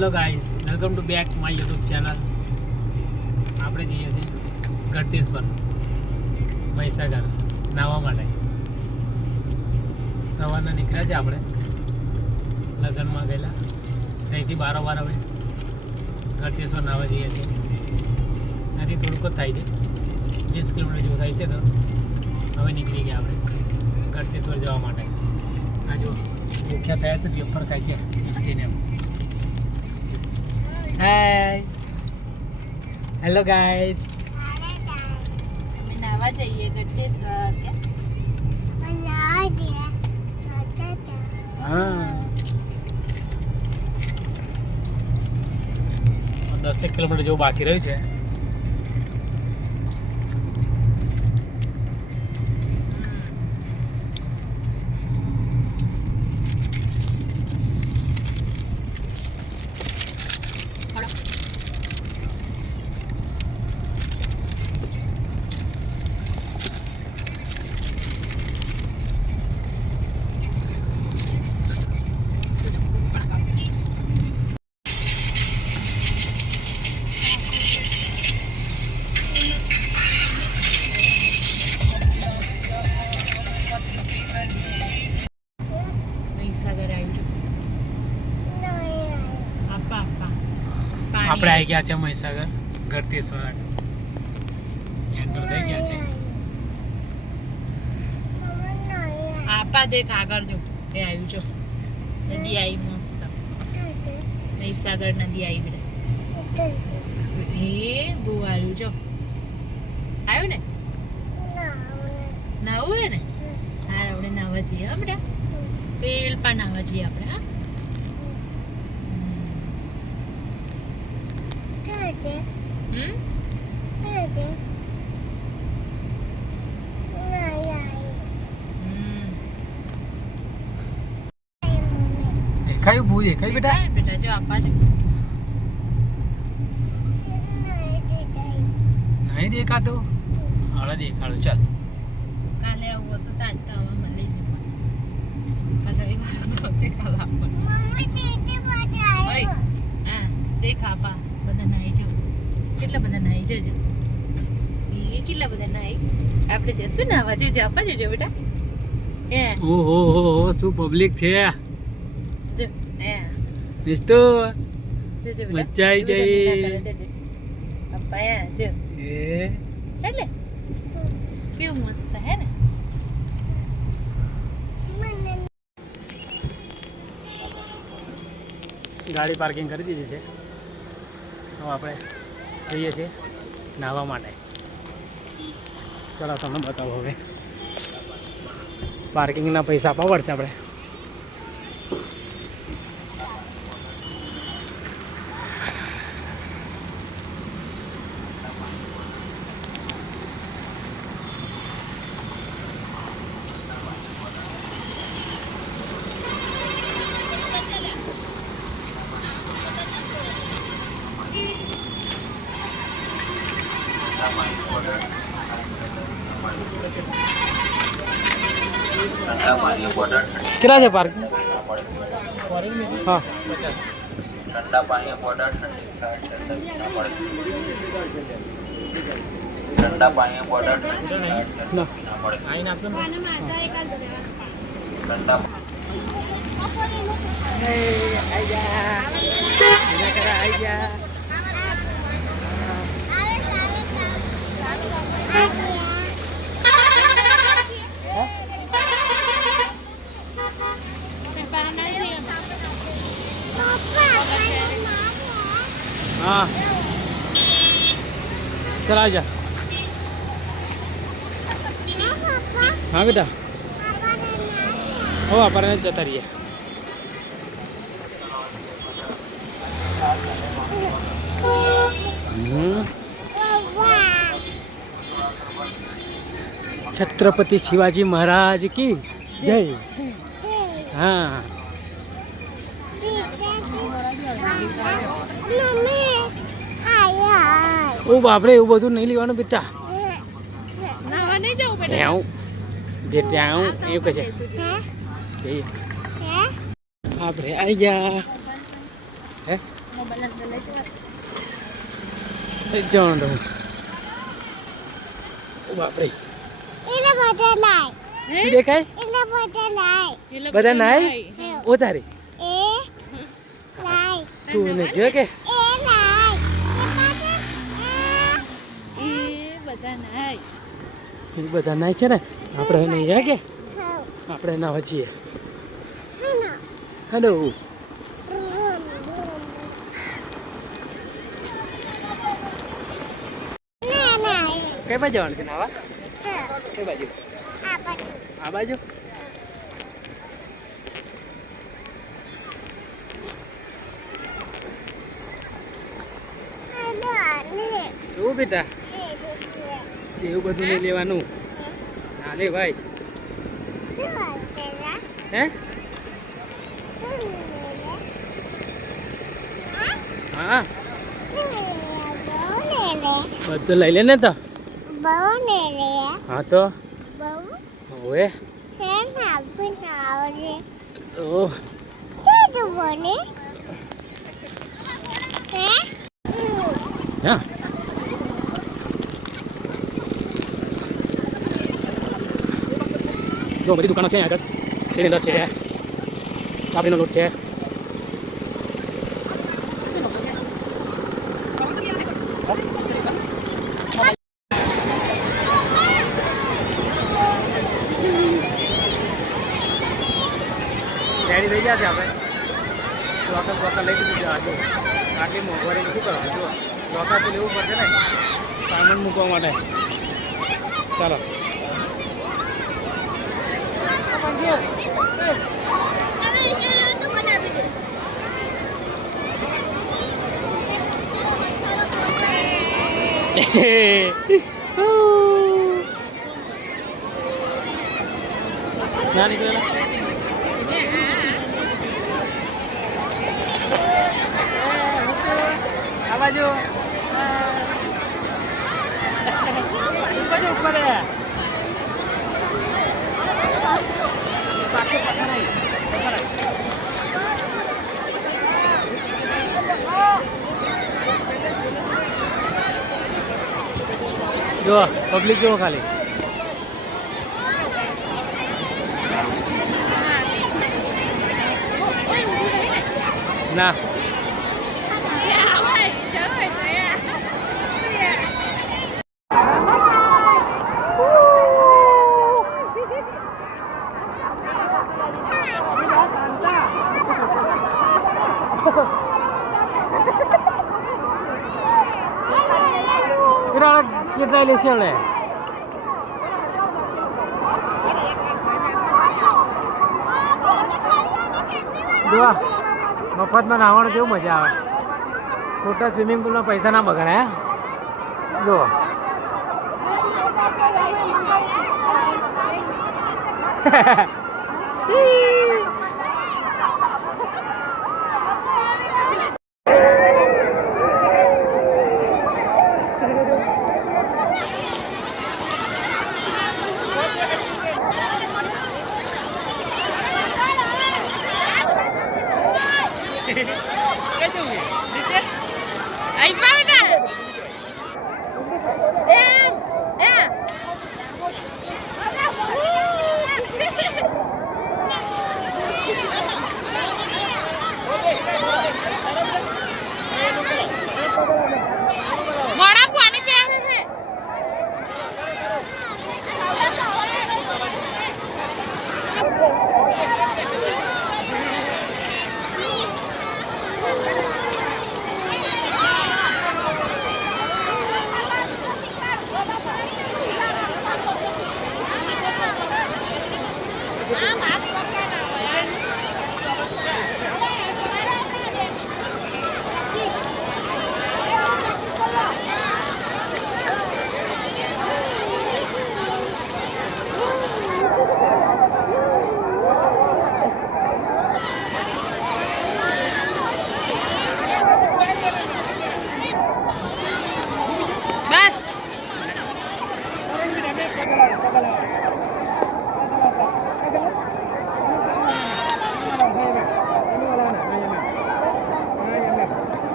Hello guys, welcome to back my YouTube channel. આપણે જઈએ છીએ ગળતેશ્વર મહીસાગર નાહવા માટે. સવારના નીકળ્યા છે આપણે, લગ્નમાં ગયેલા ત્યાંથી બારોબાર હવે ગળતેશ્વર નાહવા જઈએ છીએ. ત્યાંથી થોડુંક જ થાય છે, 20 કિલોમીટર જેવું થાય છે. તો હવે નીકળી ગયા આપણે ગળતેશ્વર જવા માટે. આ જો મુખ્ય થયા છે, પેપર ખાય છે મિસ્ટીને. હાય, હેલો ગાઈસ. અમે નાવા જઈએ ગળતેશ્વર કે હા, 10 કિલોમીટર જેવું બાકી રહ્યું છે. આપણે આવી ગયા છે મહીસાગર ગળતેશ્વર. એન્ટર થઈ ગયા છે. આપા દેખ આગળ જો એ આવ્યું જો નદી આવી મસ્ત. મહીસાગર નદી આવી બેટા. એ બહુ આવ્યું જો આવ્યું ને. નાવું હે ને. હા, આપણે નાવા જઈએ હા બેટા. પેલ પા નાવા જઈએ આપણે. હા દેખાયું ભૂ દેખાયું બેટા. બેટા જો આપા જો નહીં દેખાતું. હવે દેખાડું ચાલ. કાલે આવું હતું તાજ તો હવે મને જ કાલે રવિવાર સૌથી કાલે આપણને હા દેખ આપા બધા નાઈ જો. કેટલા બધા નાઈ જજો. એ કેટલા બધા નાઈ. આપણે જઈશું નાવા જોજો. આપા જોજો બેટા. એ ઓહો હો શું પબ્લિક છે. જો એ મિસ્ટુ જોજો મજા આવી ગઈ. આપા એ જો એ એટલે કેવું મસ્ત હે ને. ગાડી પાર્કિંગ કરી દીધી છે. તો આપણે જઈએ છીએ નાહવા માટે. ચલો તમને બતાવો. હવે પાર્કિંગના પૈસા આપવા પડશે આપણે. કેટલા છે પાર્કિંગ? હા, ठंडा पानी बॉर्डर ठंडा पानी बॉर्डर ठंडा હા, ચલ આજા. હા બેટા, હો આપણે જતા રહીએ. छत्रपति शिवाजी महाराज की जय. हाँ, ઓ બાપરે, એવું બધું નહીં લેવાનું બેટા. નાવા નહીં જવું બેટા. ત્યાં જે ત્યાં એવું કહે છે. આપણે આવી ગયા. હે મોબાઈલ અંદર લઈ જવા જવાનું તો હું ઓ બાપરે શું દેખાય બધા નાય ઓ તારી તું એને જો કે એ બધા નાય છે ને આપણે નહીં હે કે આપણે નાવા છીએ હેલો કઈ બાજુ જવાનું છે નાવા કઈ બાજુ આ બાજુ શું બેટા એવું બધું નહીં લેવાનું ના લે ભાઈ હે હા બધું લઈ લે ને તો હા તો ઓએ ઓહ હા જો બધી દુકાનો છે અહીંયા આગળ સિલિન્ડર છે કાપડીનો લોટ છે રેડી થઈ ગયા છે આપણે ચોકર લઈ દીધું છે આજુ આટલી મોંઘવારી શું કરવાનું જો ચોકર તો લેવું પડશે ને સામાન મૂકવા માટે ચાલો ના નીકળેલા આ બાજુ ઉપર જો પબ્લિક જો ખાલી ના કેટલા લેશે ને જોવા મફતમાં નાહવાનું કેવું મજા આવે ખોટા સ્વિમિંગ પુલમાં પૈસા ના બગડે હે જો Ay, mana?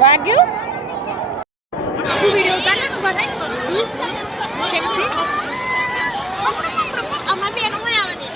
વાગ્યું આખું વિડિયો ઉતારને નું બધાય બધું છેકથી અમાર બે નો આવે દે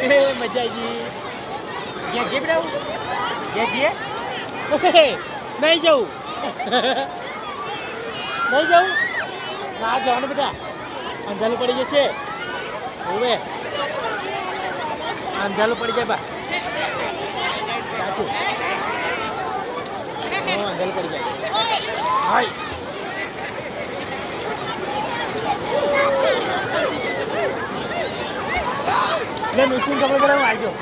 એ મજા આવી ગયા જે બરાબર ગયા નહીં જવું નહીં જવું ના જવાનું બેટા અંધારું પડી જશે હવે અંધારું પડી જાય બા સાચું અંધારું પડી જાય હાય ले मिस्त्री कपड़े पहना आई जाओ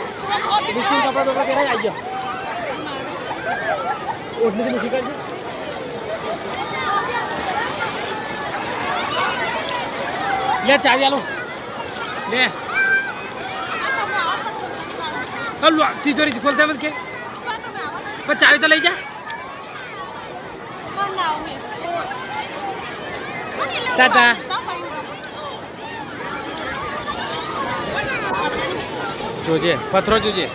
मिस्त्री कपड़ा तो पहना आई जाओ उठने की मुश्किल है ले चाबी आलो ले हलवा तिजोरी खोलते मत के पर चाबी तो ले जा टाटा જોજે પથરો જોજે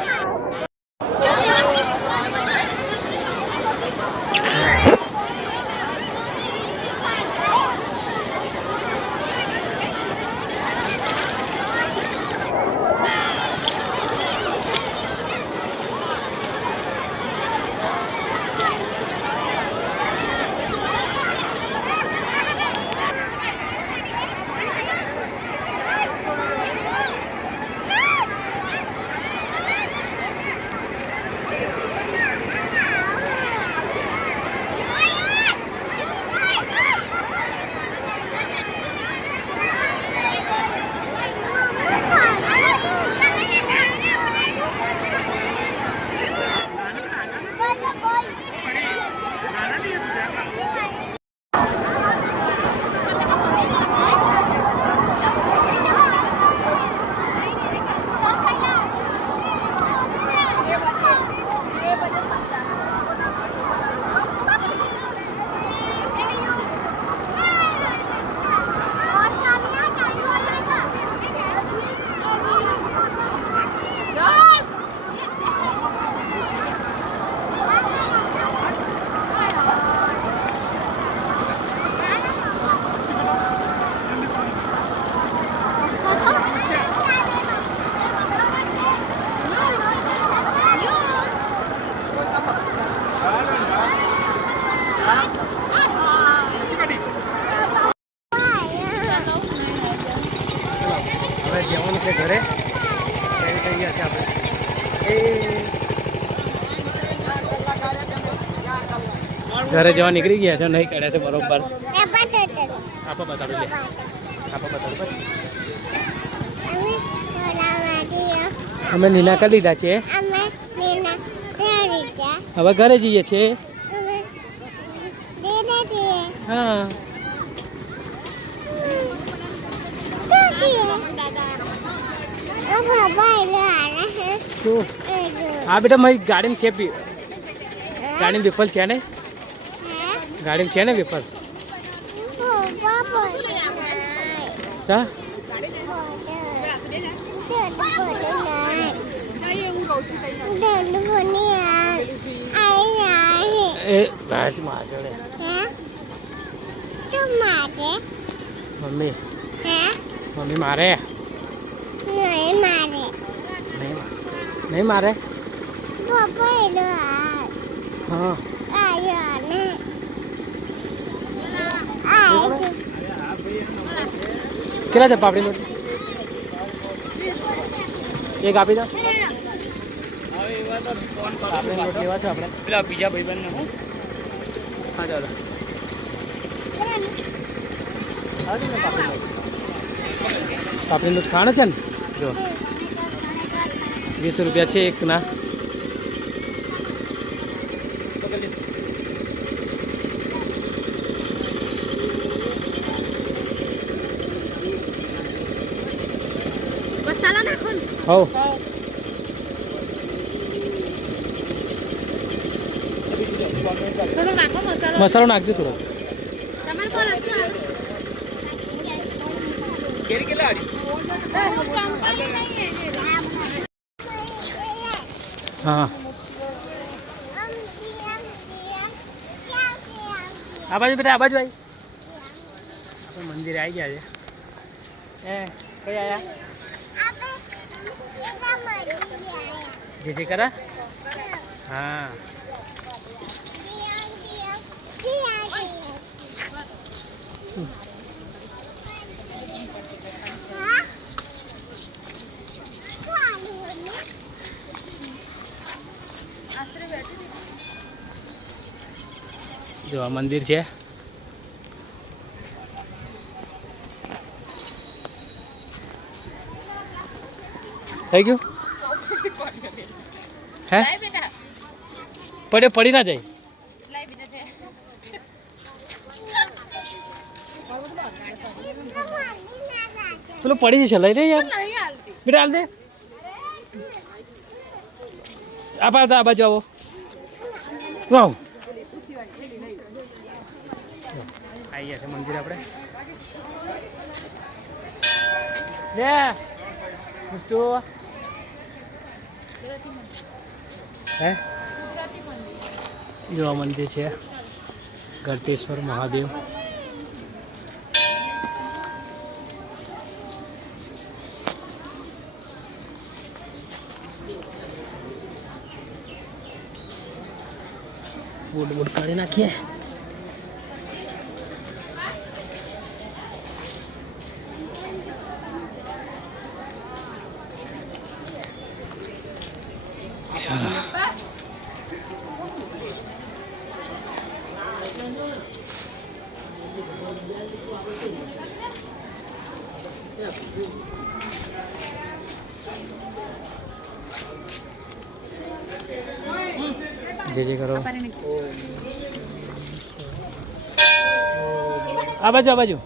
જવાનું છે ઘરે થઈ ગયા છે આપણે ઘરે જવા નીકળી ગયા છે, નહીં કાઢ્યા છે બરોબર. આપો બતાડું લે, આપો બતાડું. અમે નીના કરી લીધા છે, હવે ઘરે જઈએ છીએ. હા શું? હા બેટા મારી ગાડીમાં છે, ગાડીમાં વેફર છે ને, ગાડીમાં છે ને વેફર. ચા એ ભાજ મારે મમ્મી મમ્મી મારે નહીં મારે. હા કેટલા છે પાપડી લોટ? એક આપી દો. પાપડી લોટ લેવા છો આપણે પેલા બીજા ભાઈબંધને. હા ચાલો પાપડી લોટ ખાવાનો છે ને? જો 20 રૂપિયા છે એક ના. હો મસાલો નાખજો થોડો. હા આ બાજુ બેટા, આ બાજુ આવી. આપણે મંદિરે આવી ગયા છે. કઈ આવ્યા? જેથી કરા. હા જો આ મંદિર છે. થઈ ગયું? હે પડે પડી ના જાય. પેલો પડી જશે, લઈ લે યાર બેટા, હાલ દે. આ બાજુ આવો. વાવ આવી ગયા છે મંદિર આપણે. લે મિસ્ટુ હે જો આ મંદિર છે ગળતેશ્વર મહાદેવ. બોર્ડ બોર્ડ કાઢી નાખીએ. ચાલો જે કરો. આ બાજુ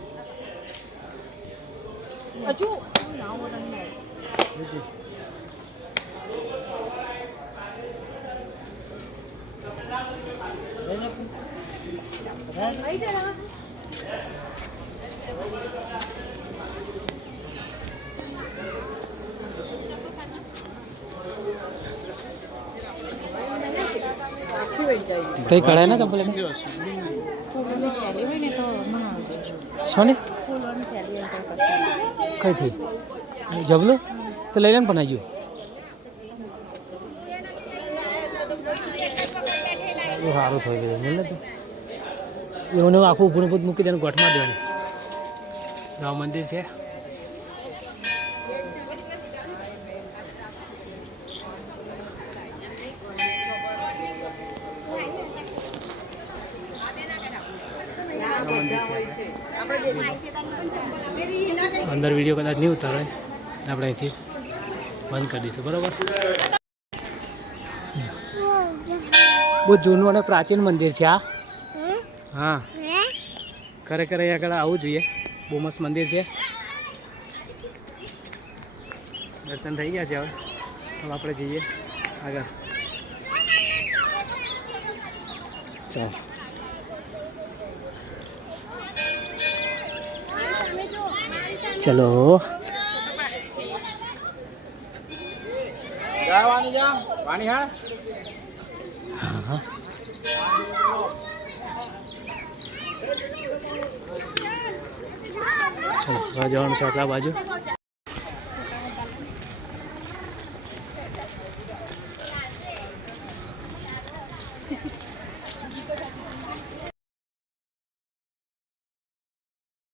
કઈ કઢાય ને ચંપલ સોની કઈ થી જબલું તો લઈ લે ને બનાવી ગયું સારું થઈ ગયું મળે તો એવું આખું ઊભું ઊભું મૂકી દે ગોઠમાં દેવાની. રામ મંદિર છે. અંદર વિડીયો કદાચ નહીં ઉતારે આપણે અહીંથી બંધ કરી દઈશું બરાબર. બહુ જૂનું અને પ્રાચીન મંદિર છે આ. હા ખરેખર અહીં આગળ આવવું જોઈએ. બહુ મસ્ત મંદિર છે. દર્શન થઈ ગયા છે. હવે આપણે જઈએ આગળ. ચાલ ચલો હા ચલો હવે જવાનું છે આપણા બાજુ.